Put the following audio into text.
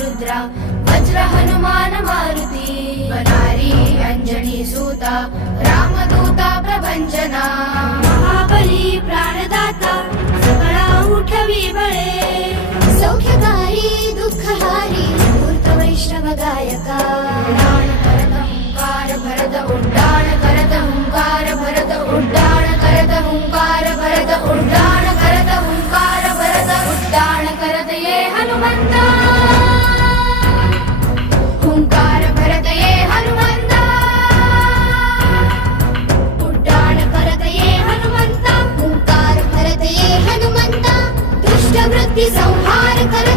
रुद्रा वज्र हनुमान मारुती वनारी अंजनी सूता रामदूता प्रभंजना महाबली प्राणदाता सकळा उठवी बळे सौख्यकारी दुःखहारी मूर्त वैष्णव गायका उड्डाण करत हुंकार भरत उड्डाण करत हुंकार भरत उड्डाण करत हुंकार भरत उड्डाण करत ये हनुमंता हुंकार भरत ये हनुमंता उड्डाण करत ये हनुमंता हुंकार भरत ये हनुमंता दुष्ट वृत्ती संहार कर